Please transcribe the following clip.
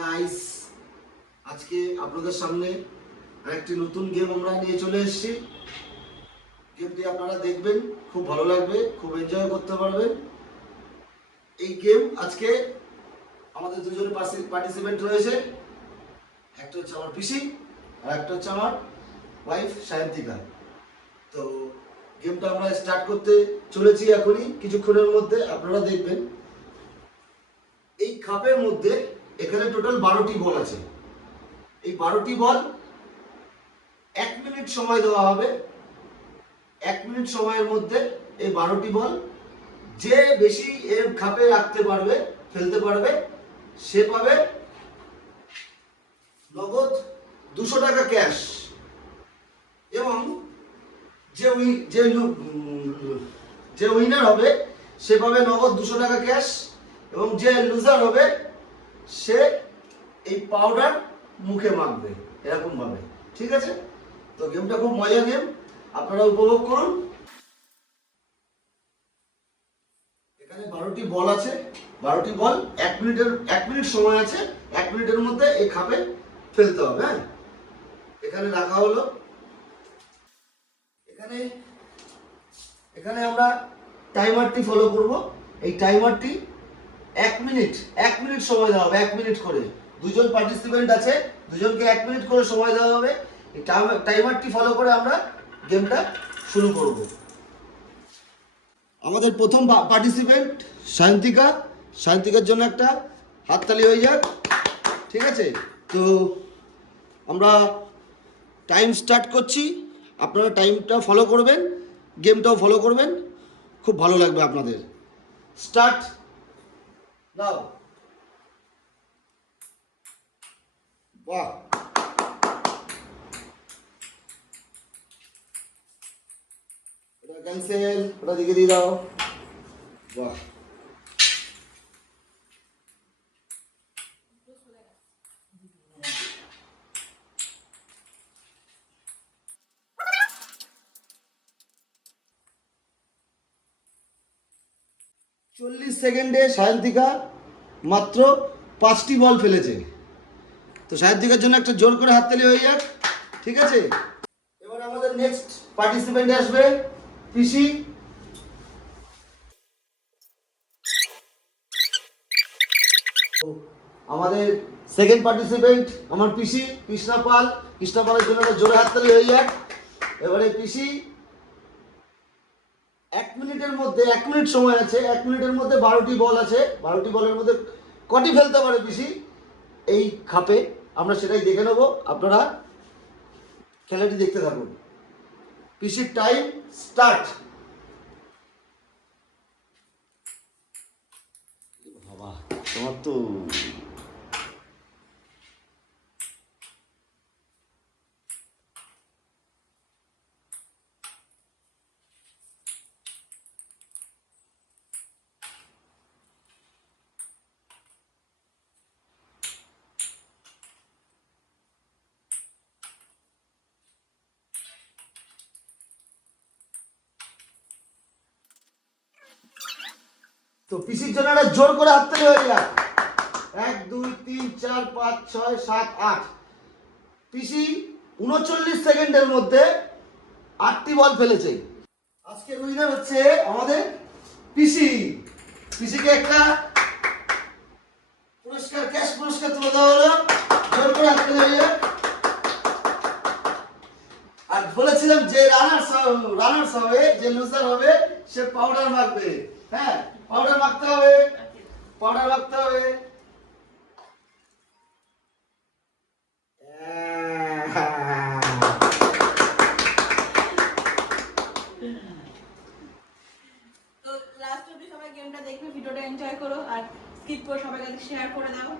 Guys, আজকে আপনাদের সামনে আরেকটি নতুন গেম আমরা নিয়ে চলে এসেছি। গেমটি আপনারা দেখবেন, খুব ভালো লাগবে, খুব এনজয় করতে পারবেন। এই গেম আজকে আমাদের দুজন পার্টিসিপেন্ট রয়েছে। একটা হচ্ছে আমার পিসি আর একটা হচ্ছে আমার ওয়াইফ সায়ন্তিকা। তো গেমটা আমরা স্টার্ট করতে চলেছি এখনই, কিছুক্ষণের মধ্যে। আপনারা দেখবেন এই কাপের মধ্যে এখানে টোটাল 12টি বল আছে। এই 12টি বল 1 মিনিট সময় দেওয়া হবে। 1 মিনিট সময়ের মধ্যে এই 12টি বল যে বেশি এর কাপে রাখতে পারবে, ফেলতে পারবে, সে পাবে নগদ 200 টাকা ক্যাশ। এবং যে উইনার হবে সে পাবে নগদ 200 টাকা ক্যাশ। এবং যে লুজার হবে সে এই পাউডার মুখে মাখবে এরকম ভাবে। ঠিক আছে? তো গেমটা খুব মজার গেম, আপনারা উপভোগ করুন। এখানে 12টি বল আছে। 12টি বল 1 মিনিট সময় আছে। 1 মিনিটের মধ্যে এই কাপে ফেলতে হবে। হ্যাঁ, এখানে রাখা হলো। এখানে আমরা টাইমারটি ফলো করব। এই টাইমারটি 1 মিনিট সময় দেওয়া হবে। 1 মিনিট করে দুজন পার্টিসিপেন্ট আছে, দুজনকে 1 মিনিট করে সময় দেওয়া হবে। এই টাইমারটি ফলো করে আমরা গেমটা শুরু করব। আমাদের প্রথম পার্টিসিপেন্ট সায়ন্তিকার জন্য একটা হাততালি হয়ে যাক। ঠিক আছে? তো আমরা টাইম স্টার্ট করছি। আপনারা টাইমটা ফলো করবেন, গেমটাও ফলো করবেন, খুব ভালো লাগবে আপনাদের। Start now. বাহ, এটা ক্যান্সেল, ওটা দিকে দিয়ে দাও। বাহ, চল্লিশ সেকেন্ডে সায়ন্তিকা মাত্র 5টি বল ফেলেছে। তো সায়ন্তিকার জন্য একটা জোর করে হাততালি হয়ে যাক। ঠিক আছে? এবার আমাদের নেক্সট পার্টিসিপেন্ট আসবে পিসি। আমাদের সেকেন্ড পার্টিসিপেন্ট আমার পিসি কৃষ্ণাপালের জন্য একটা জোরে হাততালি হয়ে যাক। এবারে পিসি 1 মিনিটের মধ্যে, 1 মিনিট সময় আছে, 1 মিনিটের মধ্যে 12টি বল আছে। 12টি বলের মধ্যে কটি ফেলতে পারে পিসি এই কাপে, আমরা সেটাই দেখে নেব। আপনারা খেলাটি দেখতে থাকুন। পিসির টাইম স্টার্ট। বাবা, তোমার তো তো পিসির জন্য একটা জোর করে হাততালি হয়ে যাক। 1 2 3 4 5 6 7 8। পিসি 39 সেকেন্ডের মধ্যে 8টি বল ফেলেছে। আজকের উইনার হচ্ছে আমাদের পিসি। পিসিকে একটা পুরস্কার, ক্যাশ পুরস্কার তুলে দেওয়া হলো। জোর করে হাততালি হয়ে যাক। আর বলেছিলাম যে রানার্স হবে, যে লুজার হবে সে পাউডার মাখবে। হ্যাঁ, পাউডার মাখতে হবে, পাউডার মাখতে হবে। তো লাস্ট অবধি সবাই গেমটা দেখবে, ভিডিওটা এনজয় করো আর স্কিপ করে সবাই কাছে শেয়ার করে দাও।